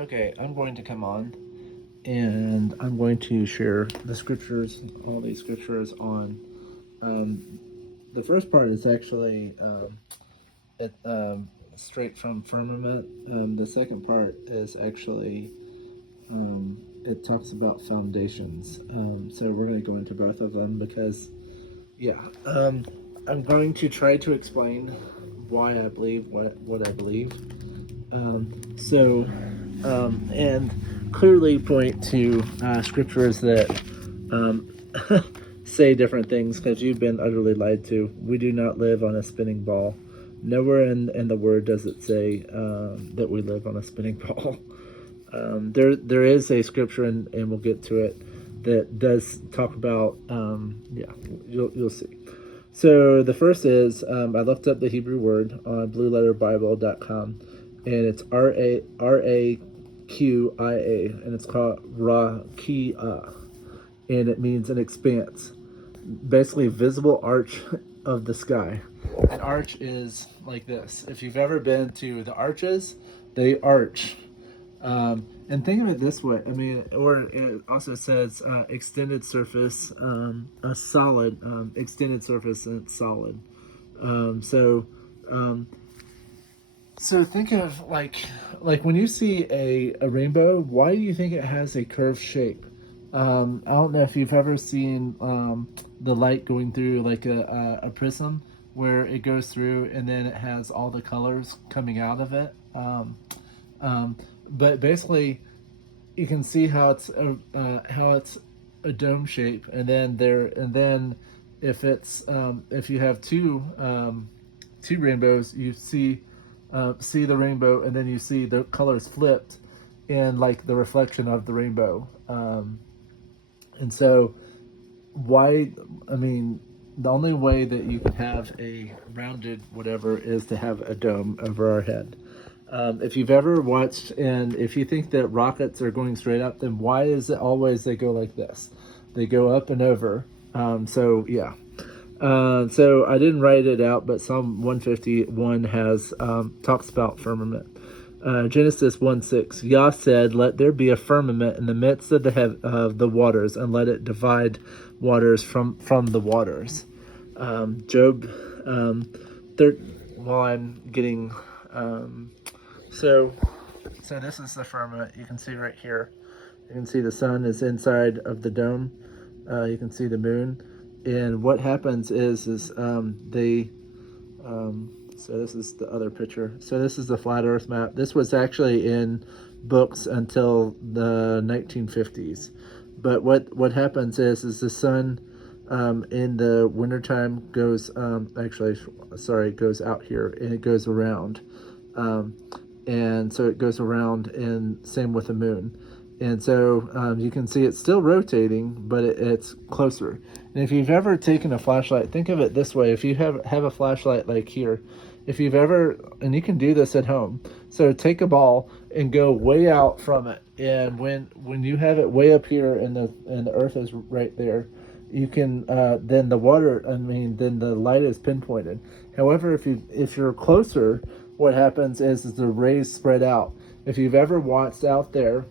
Okay, I'm going to come on and I'm going to share the scriptures, all these scriptures on. The first part is actually it, straight from Firmament. The second part is actually it talks about foundations. So we're going to go into both of them because, yeah, I'm going to try to explain why I believe what I believe. And clearly point to scriptures that um, say different things because you've been utterly lied to. We do not live on a spinning ball. Nowhere in the word does it say that we live on a spinning ball. There is a scripture, and we'll get to it, that does talk about, yeah, you'll see. So the first is, I looked up the Hebrew word on blueletterbible.com, and it's Raqia, and it's called Rakia, and it means an expanse, basically visible arch of the sky. An arch is like this. If you've ever been to the arches, they arch. And think of it this way. I mean, or it also says extended surface, a solid extended surface, and it's solid. Um, so, um, so think of like when you see a rainbow. Why do you think it has a curved shape? I don't know if you've ever seen the light going through like a prism where it goes through and then it has all the colors coming out of it. Um, but basically, you can see how it's a dome shape, and then if you have two rainbows, you see the rainbow, and then you see the colors flipped in like the reflection of the rainbow. And so, why? I mean, the only way that you can have a rounded whatever is to have a dome over our head. If you've ever watched, and if you think that rockets are going straight up, then why is it always they go like this? They go up and over. So yeah. So I didn't write it out, but Psalm 151 has talks about firmament. Genesis 1:6. Yah said, "Let there be a firmament in the midst of of the waters, and let it divide waters from the waters." Job, while I'm getting, so so this is the firmament. You can see right here. You can see the sun is inside of the dome. You can see the moon, and what happens is they so this is the other picture. So this is the flat Earth map. This was actually in books until the 1950s. But what happens is the sun in the wintertime goes goes out here and it goes around. Um, and so it goes around, and same with the moon. And so you can see it's still rotating, but it's closer. And if you've ever taken a flashlight, think of it this way. If you have a flashlight like here, if you've ever, and you can do this at home, so take a ball and go way out from it. And when you have it way up here and the earth is right there, you can then then the light is pinpointed. However, if you're closer, what happens is the rays spread out. If you've ever watched out there,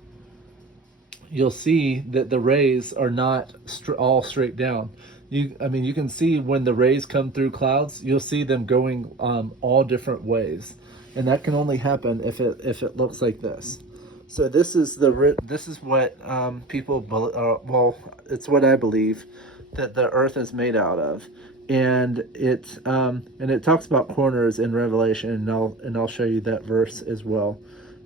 you'll see that the rays are not all straight down. You can see when the rays come through clouds, you'll see them going all different ways, and that can only happen if it looks like this. So this is what it's what I believe that the Earth is made out of, and it talks about corners in Revelation, and I'll show you that verse as well.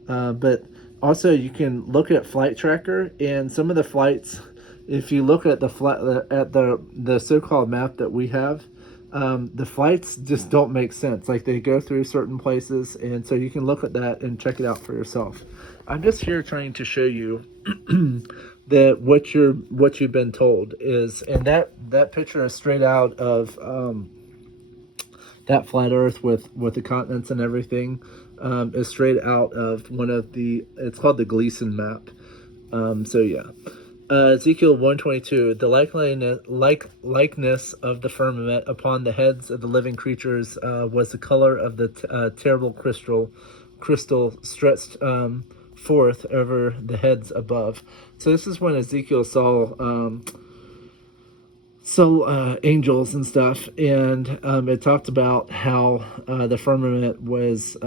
But also, you can look at Flight Tracker, and some of the flights. If you look at the so-called map that we have, the flights just don't make sense. Like they go through certain places, and so you can look at that and check it out for yourself. I'm just here trying to show you that what you've been told is, and that picture is straight out of that flat Earth with the continents and everything is straight out of one of it's called the Gleason map. So yeah. Ezekiel 1:22, the likeness of the firmament upon the heads of the living creatures was the color of the terrible crystal stretched forth over the heads above. So this is when Ezekiel saw angels and stuff, and it talked about how the firmament was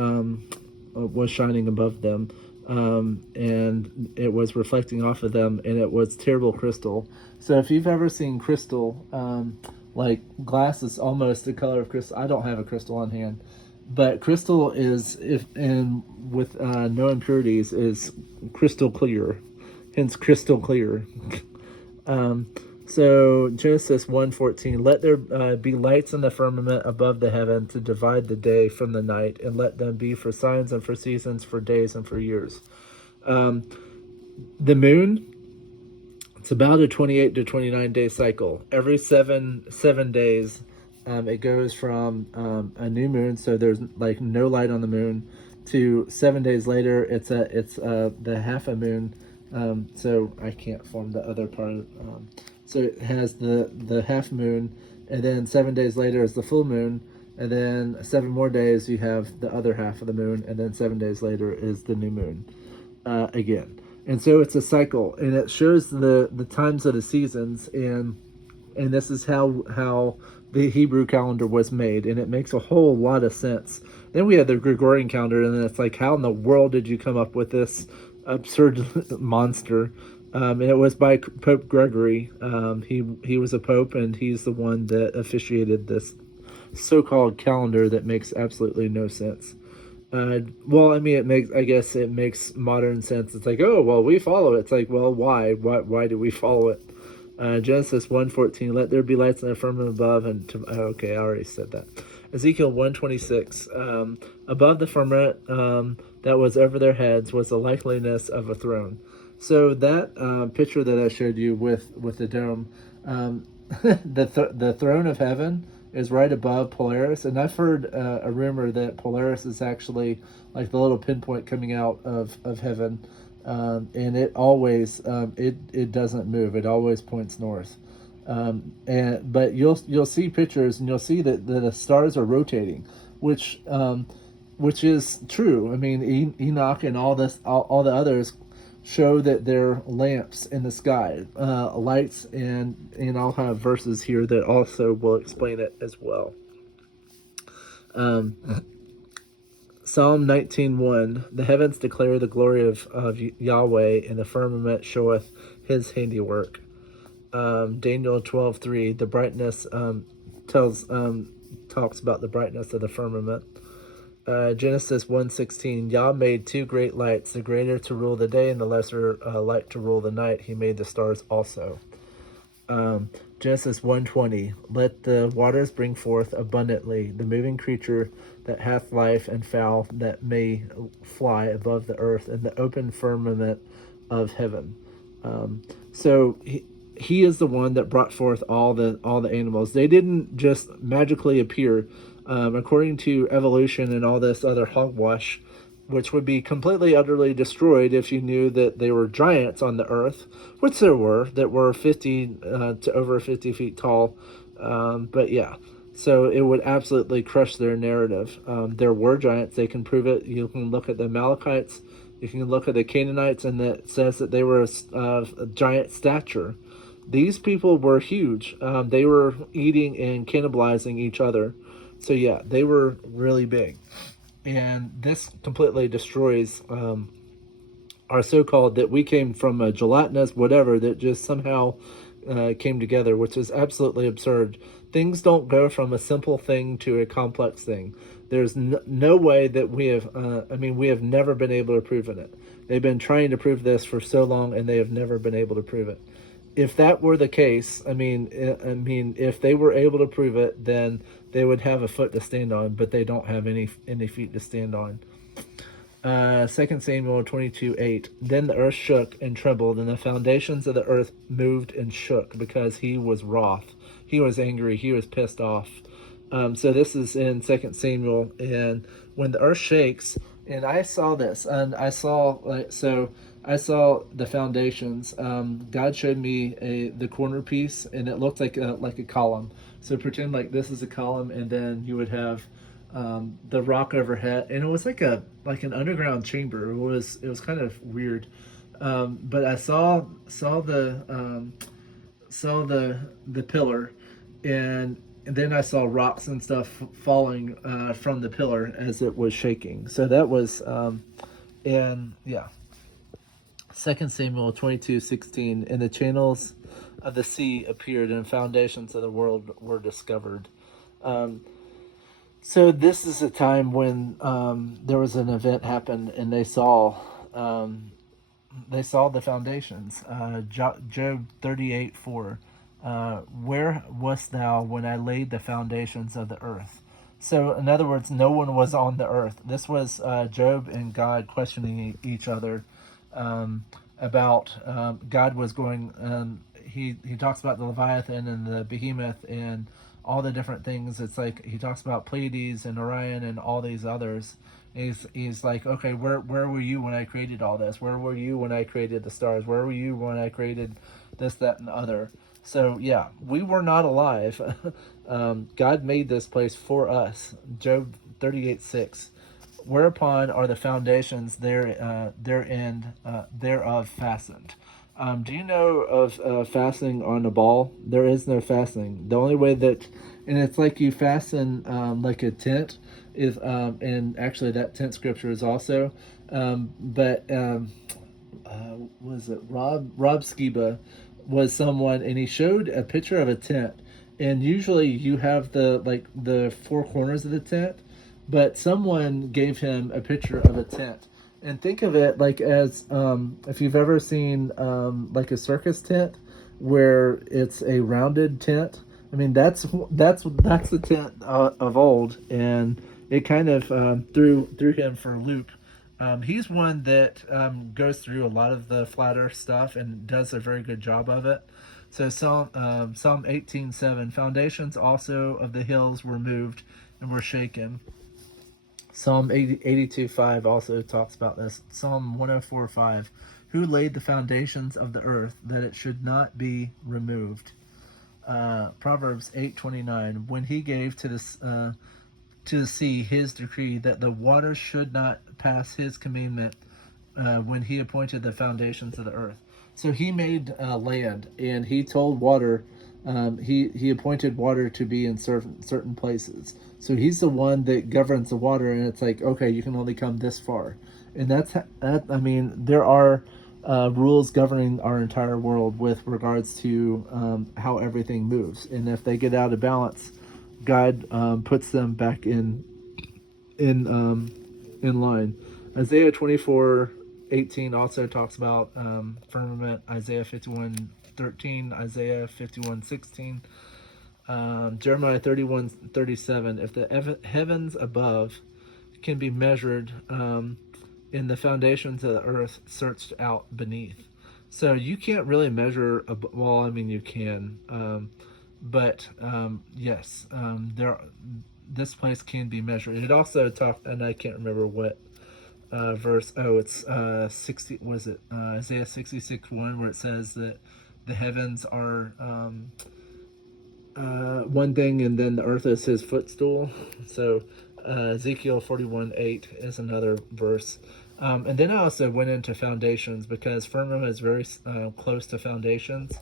shining above them, and it was reflecting off of them, and it was terrible crystal. So if you've ever seen crystal, like glass is almost the color of crystal. I don't have a crystal on hand, but crystal is, if and with no impurities, is crystal clear, hence crystal clear. um, so Genesis 1:14, let there be lights in the firmament above the heaven to divide the day from the night, and let them be for signs and for seasons, for days and for years. The moon, it's about a 28 to 29 day cycle. Every seven days, it goes from a new moon, so there's like no light on the moon, to 7 days later, it's the half a moon. So I can't form the other part. So it has the half moon, and then 7 days later is the full moon, and then 7 more days you have the other half of the moon, and then 7 days later is the new moon again. And so it's a cycle, and it shows the times of the seasons, and this is how the Hebrew calendar was made, and it makes a whole lot of sense. Then we have the Gregorian calendar, and it's like, how in the world did you come up with this absurd monster? And it was by Pope Gregory. He was a pope, and he's the one that officiated this so-called calendar that makes absolutely no sense. Well, I mean, I guess it makes modern sense. It's like, oh, well, we follow it. It's like, well, why? Why do we follow it? Genesis 1:14, let there be lights in the firmament above, and okay, I already said that. Ezekiel 1:26, above the firmament that was over their heads was the likeliness of a throne. So that picture that I showed you with the dome, the throne of heaven is right above Polaris, and I've heard a rumor that Polaris is actually like the little pinpoint coming out of heaven, and it always it doesn't move. It always points north. But you'll see pictures, and you'll see that the stars are rotating, which is true. I mean, Enoch and all the others show that they're lamps in the sky, lights, and I'll have verses here that also will explain it as well. Psalm 19:1, the heavens declare the glory of Yahweh, and the firmament showeth his handiwork. Daniel 12:3, the brightness talks about the brightness of the firmament. Genesis 1:16, Yah made two great lights, the greater to rule the day and the lesser light to rule the night. He made the stars also. Genesis 1:20, let the waters bring forth abundantly the moving creature that hath life, and fowl that may fly above the earth, and the open firmament of heaven. So he is the one that brought forth all the animals. They didn't just magically appear. According to evolution and all this other hogwash, which would be completely, utterly destroyed if you knew that they were giants on the earth, which there were, that were 50 to over 50 feet tall. But yeah, so it would absolutely crush their narrative. There were giants. They can prove it. You can look at the Amalekites. You can look at the Canaanites, and it says that they were a giant stature. These people were huge. They were eating and cannibalizing each other. So yeah, they were really big. And this completely destroys our so-called, that we came from a gelatinous whatever that just somehow came together, which is absolutely absurd. Things don't go from a simple thing to a complex thing. There's no way that we have, we have never been able to prove it. They've been trying to prove this for so long, and they have never been able to prove it. If that were the case, if they were able to prove it, then they would have a foot to stand on, but they don't have any feet to stand on. 2 Samuel 22:8. Then the earth shook and trembled, and the foundations of the earth moved and shook, because he was wroth. He was angry. He was pissed off. So this is in 2 Samuel, and when the earth shakes, and I saw this, and I saw the foundations. God showed me the corner piece, and it looked like a column. So pretend like this is a column, and then you would have the rock overhead, and it was like an underground chamber. It was kind of weird, but I saw the pillar, and then I saw rocks and stuff falling from the pillar as it was shaking. So that was and yeah, 2 Samuel 22:16, and the channels of the sea appeared, and foundations of the world were discovered. Um, so this is a time when there was an event happen, and um, they saw the foundations. Job 38:4. Where wast thou when I laid the foundations of the earth? So, in other words, no one was on the earth. This was Job and God questioning each other about God was going. He talks about the Leviathan and the Behemoth and all the different things. It's like he talks about Pleiades and Orion and all these others. He's like, okay, where were you when I created all this? Where were you when I created the stars? Where were you when I created this, that, and the other? So yeah, we were not alive. God made this place for us. Job 38:6. Whereupon are the foundations thereof fastened. Do you know of fastening on a ball? There is no fastening. The only way that, and it's like you fasten like a tent, is and actually that tent scripture is also, but was it Rob Skiba was someone, and he showed a picture of a tent, and usually you have the four corners of the tent, but someone gave him a picture of a tent, and think of it like as if you've ever seen like a circus tent where it's a rounded tent. I mean that's the tent of old, and it kind of threw him for a loop. He's one that goes through a lot of the flat Earth stuff and does a very good job of it. So Psalm 18:7, foundations also of the hills were moved and were shaken. Psalm 82:5 also talks about this. Psalm 104:5, who laid the foundations of the earth that it should not be removed. Proverbs 8:29, when he gave to the sea his decree that the waters should not pass his commandment, when he appointed the foundations of the earth. So he made land, and he told water. He appointed water to be in certain places. So he's the one that governs the water, and it's like, okay, you can only come this far, and I mean, there are rules governing our entire world with regards to how everything moves, and if they get out of balance, God puts them back in in line. Isaiah 24:18 also talks about firmament. Isaiah 51:13, Isaiah 51:16, Jeremiah 31:37. If the heavens above can be measured, in the foundations of the earth searched out beneath. So you can't really measure. Well, I mean you can, but yes, there. This place can be measured. It also talked, and I can't remember what verse. Oh, it's 60. Was it Isaiah 66:1, where it says that the heavens are one thing, and then the earth is his footstool. So Ezekiel 41:8 is another verse. And then I also went into foundations because firmament is very close to foundations,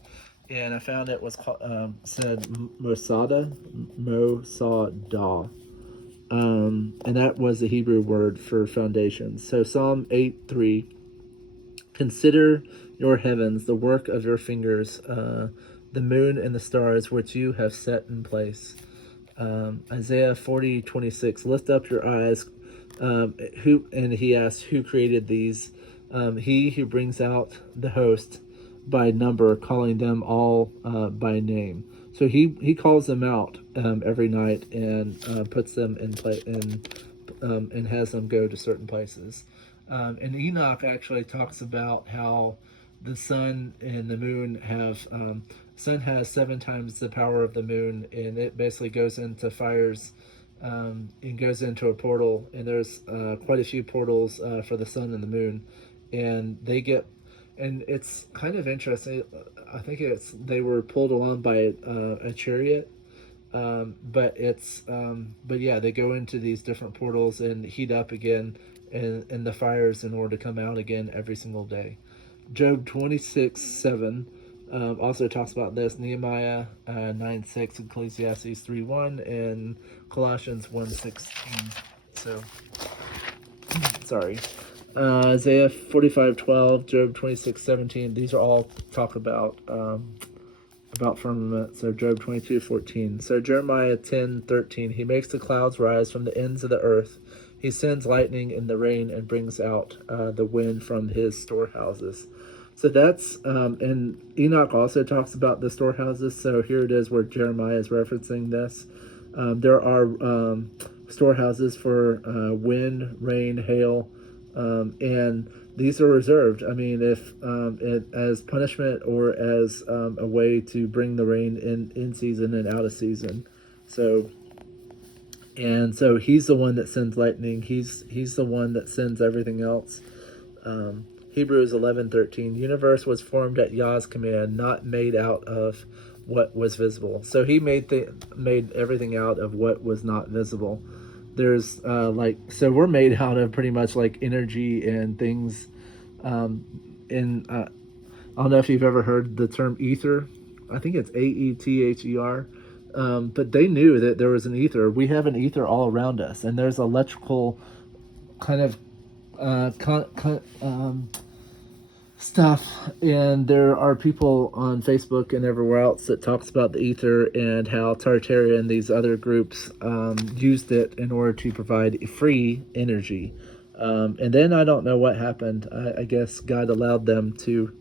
and I found it was called, said Mosada, and that was the Hebrew word for foundations. So Psalm 8:3, consider your heavens, the work of your fingers, the moon and the stars which you have set in place. Isaiah 40:26, lift up your eyes. He asks, who created these? He who brings out the host by number, calling them all by name. So he calls them out every night and puts them in place and has them go to certain places. And Enoch actually talks about how the sun and the moon have sun has 7 times the power of the moon, and it basically goes into fires and goes into a portal, and there's quite a few portals for the sun and the moon, and they get, and it's kind of interesting. I think they were pulled along by a chariot, But yeah, they go into these different portals and heat up again, and the fires in order to come out again every single day. Job 26:7 also talks about this. Nehemiah 9:6, Ecclesiastes 3:1, and Colossians 1:16. So, sorry. Isaiah 45:12, Job 26:17. These are all talk about firmament. So Job 22:14. So Jeremiah 10:13. He makes the clouds rise from the ends of the earth. He sends lightning and the rain and brings out the wind from his storehouses. So that's and Enoch also talks about the storehouses. So here it is where Jeremiah is referencing this. There are storehouses for wind, rain, hail, and these are reserved. I mean, if as punishment or as a way to bring the rain in season and out of season. So he's the one that sends lightning. He's the one that sends everything else. Hebrews 11:13. Universe was formed at Yah's command, not made out of what was visible. So he made everything out of what was not visible. There's so we're made out of pretty much like energy and things. I don't know if you've ever heard the term ether. I think it's AETHER. But they knew that there was an ether. We have an ether all around us, and there's electrical kind of stuff, and there are people on Facebook and everywhere else that talks about the ether and how Tartaria and these other groups used it in order to provide free energy. And then I don't know what happened. I guess God allowed them to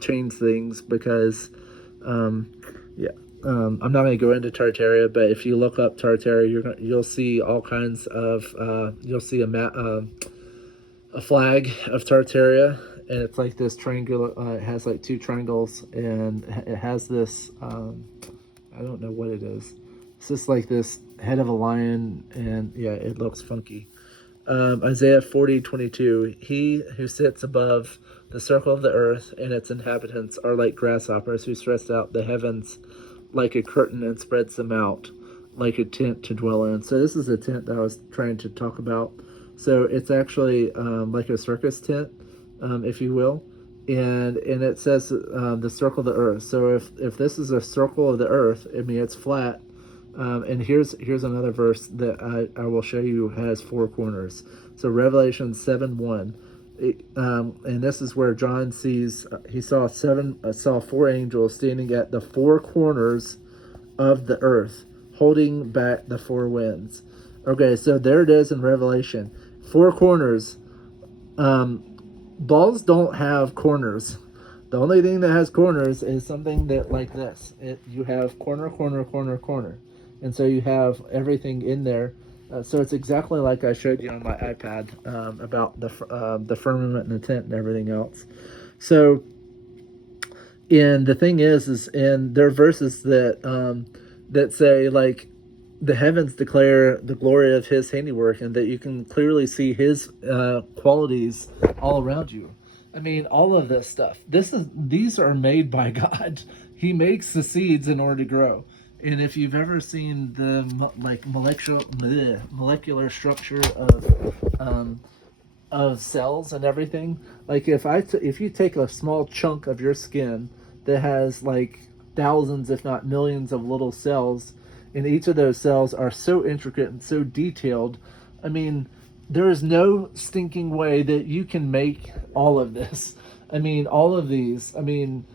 change things because, yeah. I'm not going to go into Tartaria, but if you look up Tartaria, you'll see all kinds of. You'll see a flag of Tartaria, and it's like this triangular. It has like two triangles, and it has this. I don't know what it is. It's just like this head of a lion, and yeah, it looks funky. Isaiah 40:22. He who sits above the circle of the earth and its inhabitants are like grasshoppers who stretch out the heavens like a curtain and spreads them out like a tent to dwell in. So this is a tent that I was trying to talk about. So it's actually like a circus tent, if you will, and it says the circle of the earth. So if this is a circle of the earth, I mean it's flat. And here's another verse that I will show you has four corners. So Revelation 7:1. And this is where John sees he saw four angels standing at the four corners of the earth, holding back the four winds. Okay, so there it is in Revelation. Four corners. Balls don't have corners. The only thing that has corners is something that like this. You have corner, corner, corner, corner, and so you have everything in there. So it's exactly like I showed you on my iPad about the firmament and the tent and everything else. So, and the thing is in there are verses that say like the heavens declare the glory of His handiwork, and that you can clearly see His qualities all around you. I mean, all of this stuff. These are made by God. He makes the seeds in order to grow. And if you've ever seen the molecular structure of cells and everything, like if you take a small chunk of your skin that has like thousands, if not millions, of little cells, and each of those cells are so intricate and so detailed, I mean, there is no stinking way that you can make all of this. I mean, all of these. I mean,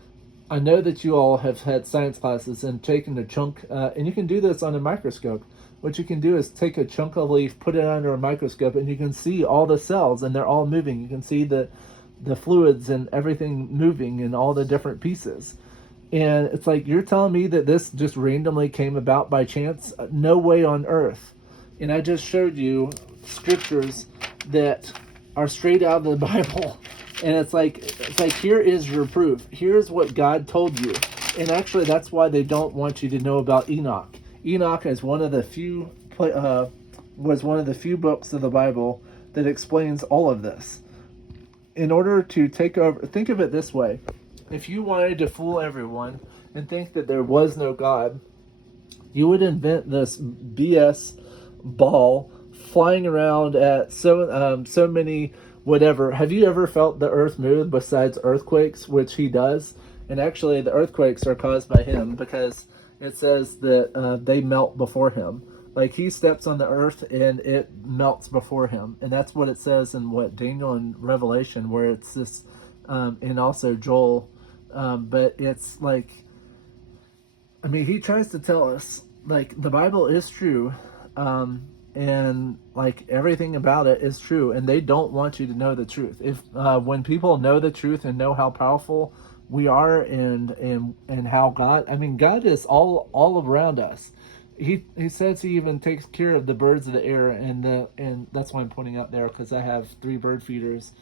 I know that you all have had science classes and taken a chunk, and you can do this on a microscope. What you can do is take a chunk of leaf, put it under a microscope, and you can see all the cells, and they're all moving. You can see the fluids and everything moving in all the different pieces. And it's like, you're telling me that this just randomly came about by chance? No way on earth. And I just showed you scriptures that are straight out of the Bible. And it's like here is your proof. Here's what God told you. And actually, that's why they don't want you to know about Enoch. Enoch is one of the few was one of the few books of the Bible that explains all of this. In order to take over, think of it this way: if you wanted to fool everyone and think that there was no God, You would invent this BS ball flying around at so many whatever. Have you ever felt the earth move besides earthquakes, which he does? And actually, the earthquakes are caused by him, because it says that they melt before him. Like, he steps on the earth and it melts before him, and that's what it says in what Daniel and Revelation, where it's this, and also Joel. But it's like, I mean, he tries to tell us, like, the Bible is true, and like everything about it is true, and they don't want you to know the truth. If when people know the truth and know how powerful we are, and how God, I mean, God is all around us. He says he even takes care of the birds of the air, and that's why I'm pointing out there, because I have 3 bird feeders,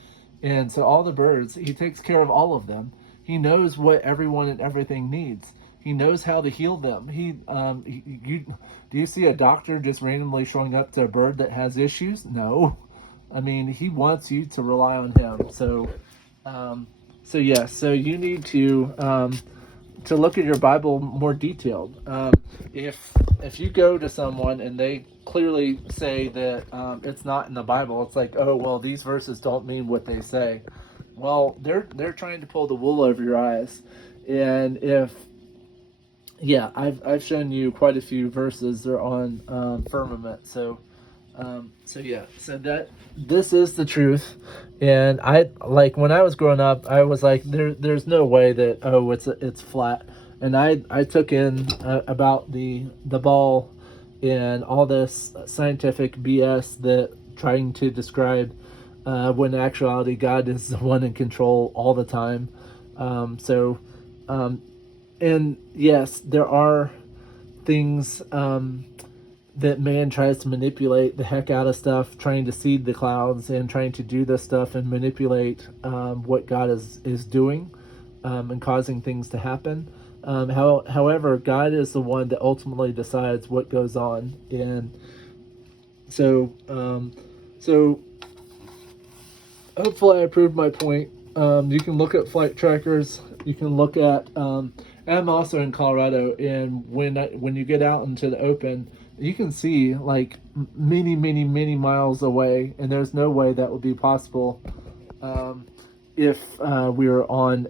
and so all the birds, he takes care of all of them. He knows what everyone and everything needs. He knows how to heal them. Do you see a doctor just randomly showing up to a bird that has issues? No. I mean, he wants you to rely on him. So you need to look at your Bible more detailed. If you go to someone and they clearly say that it's not in the Bible, it's like, oh well, these verses don't mean what they say. Well, they're trying to pull the wool over your eyes, and if yeah, I've shown you quite a few verses. They're on Firmament. So that this is the truth, and I, like, when I was growing up, I was like, there's no way that, oh, it's flat, and I took in about the ball and all this scientific BS that trying to describe, when in actuality God is the one in control all the time. And yes, there are things that man tries to manipulate the heck out of stuff, trying to seed the clouds and trying to do this stuff and manipulate what God is doing, and causing things to happen. However, God is the one that ultimately decides what goes on, and so hopefully I proved my point. You can look at flight trackers. You can look at. I'm also in Colorado, and when you get out into the open, you can see like many miles away, and there's no way that would be possible if we were on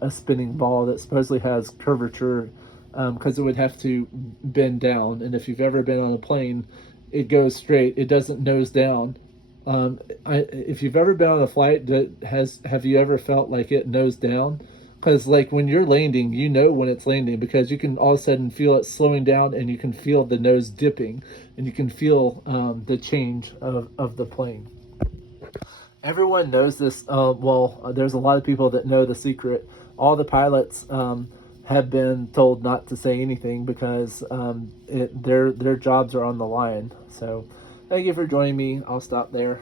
a spinning ball that supposedly has curvature, because it would have to bend down. And if you've ever been on a plane, it goes straight. It doesn't nose down. If you've ever been on a flight have you ever felt like it nose down? Because like when you're landing, you know when it's landing, because you can all of a sudden feel it slowing down, and you can feel the nose dipping, and you can feel the change of the plane. Everyone knows this. There's a lot of people that know the secret. All the pilots have been told not to say anything, because their jobs are on the line. So thank you for joining me. I'll stop there.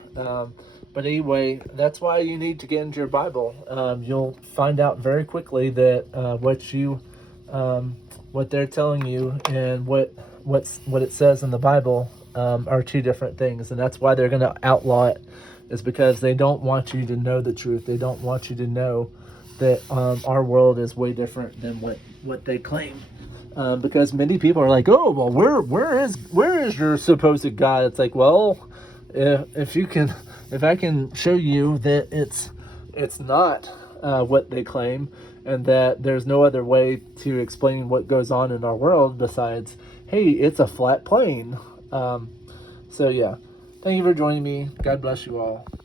But anyway, that's why you need to get into your Bible. You'll find out very quickly that what they're telling you and what it says in the Bible are 2 different things, and that's why they're going to outlaw it. Is because they don't want you to know the truth. They don't want you to know that our world is way different than what they claim. Because many people are like, oh well, where is your supposed God? It's like, well, if I can show you that it's not what they claim, and that there's no other way to explain what goes on in our world besides, hey, it's a flat plane. So yeah, thank you for joining me. God bless you all.